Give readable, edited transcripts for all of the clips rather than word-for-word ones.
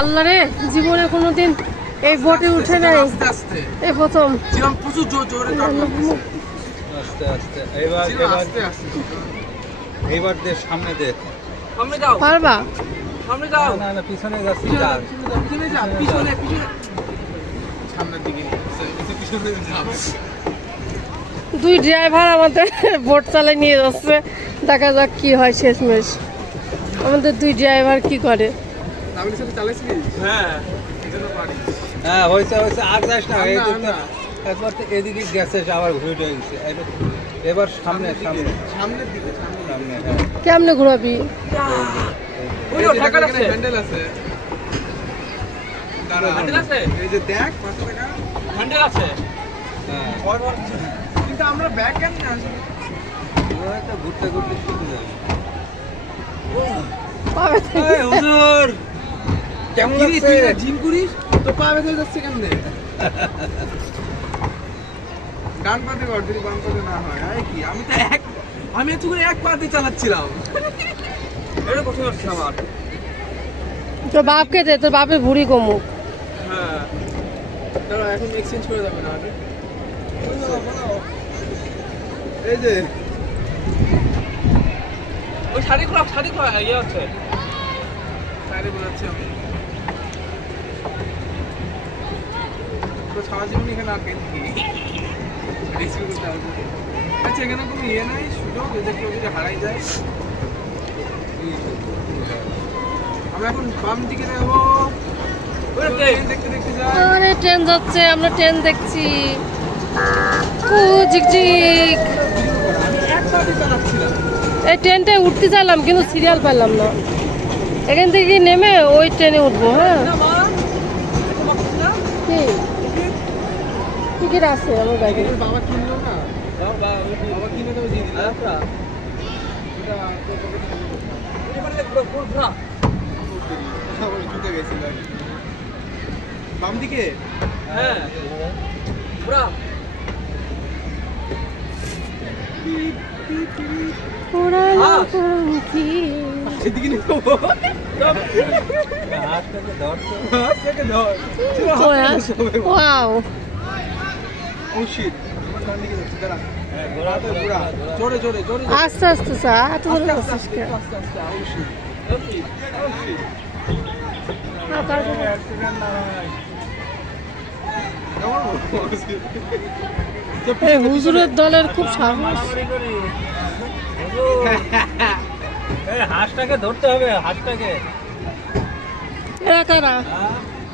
আল্লাহ রে, জীবনে কোনোদিন এই বোটে উঠে নাই, এই প্রথম। প্রচুর জোরে আস্তে আস্তে। এইবার দে, সামনে দে। সামনে যাও। পারবা? সামনে যাও। না না, পিছনে যাচ্ছি। পিছনে যা, পিছনে পিছনে। সামনের দিকে পিছনে যা। দুই ড্রাইভার আমাদের বোট চালায় নিয়ে যাচ্ছে, দেখা যাক কি হয় শেষমেশ। আমাদের দুই ড্রাইভার কি করে। হ্যাঁ হয়েছে হয়েছে, আর যাস না। একবার তো এদিকে গেছে, আবার ঘুরে গেছে। এবার সামনে সামনে সামনের দিকে, সামনে। কেমনে ঘোরাবি? হ্যান্ডেল আছে, হ্যান্ডেল আছে, এই যে দেখ 5 টাকা হ্যান্ডেল আছে। হ্যাঁ, কিন্তু আমরা ব্যাক কেন না আসলে, ওটা ঘুরতে ঘুরতে শিখে যাবে। এই হুজুর, কেমন লাগছে? জিম করিস তো পা বেঁধে যাচ্ছে কেমনে? ডান পাতে কর, যদি বাম পাতে না হয়। আরে কি, আমি একটু করে এক পাতে চালাচ্ছিলাম। এটা কোথায় হচ্ছে আমার? তোর বাপকে দে, তোর বাপের ভুঁড়ি কমুক। হ্যাঁ, দাঁড়া, এখন এক্সচেঞ্জ করে যাবে না। এই যে ওই শাড়ি খোলা ইয়ে হচ্ছে, শাড়ি বোঝাচ্ছি আমি তো সারা জীবন এখানে আটকে থাকি। আচ্ছা, এখানে কোনো ইয়ে নাই, সুযোগ এদের কেউ যদি হারাই যায়। আমরা এখন বাম দিকে যাবো, দেখতে দেখতে যাই। ট্রেন যাচ্ছে, আমরা ট্রেন দেখছি। ঝিকঝিক। এই ট্রেনটায় উঠতে চাইলাম কিন্তু সিরিয়াল পেলাম না। এখান থেকে নেমে ওই ট্রেনে উঠবো। হ্যাঁ, টিকিট আছে আমার ব্যাগে। বাবা কিনলো না, বাবা কিনে দেবো দিয়ে দিল। বাম দিকে। হ্যাঁ, আস্তে আস্তে হুজুরের দলের খুব সাহস। হাঁসটাকে ধরতে হবে, হাঁসটাকে। এরা কারা?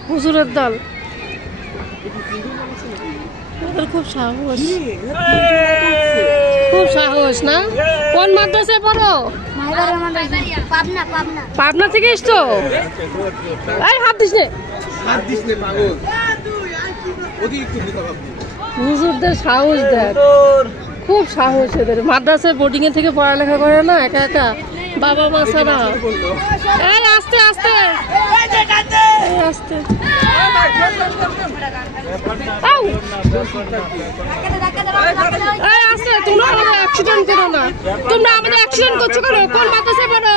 হুজুরের দল। ওদের খুব সাহস, খুব সাহস না? কোন মাদ্রাসায় পড়ো? পাবনা থেকে এসছো? হাত দিস নে, হাত দিস নে পাগল। হুজুরদের সাহস দেখ, খুব সাহস এদের। মাদ্রাসায় বোর্ডিং এ থেকে পড়ালেখা করে না, একা একা, বাবা মা ছাড়া। এই আস্তে আস্তে আস্তে, আস্তে। তোমরা আমাদের অ্যাক্সিডেন্ট করো না, তোমরা আমাদের অ্যাক্সিডেন্ট করছো কেন? কোন মাদ্রাসায় পড়ো?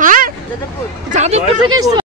হ্যাঁ, যাদবপুর থেকে এসছো?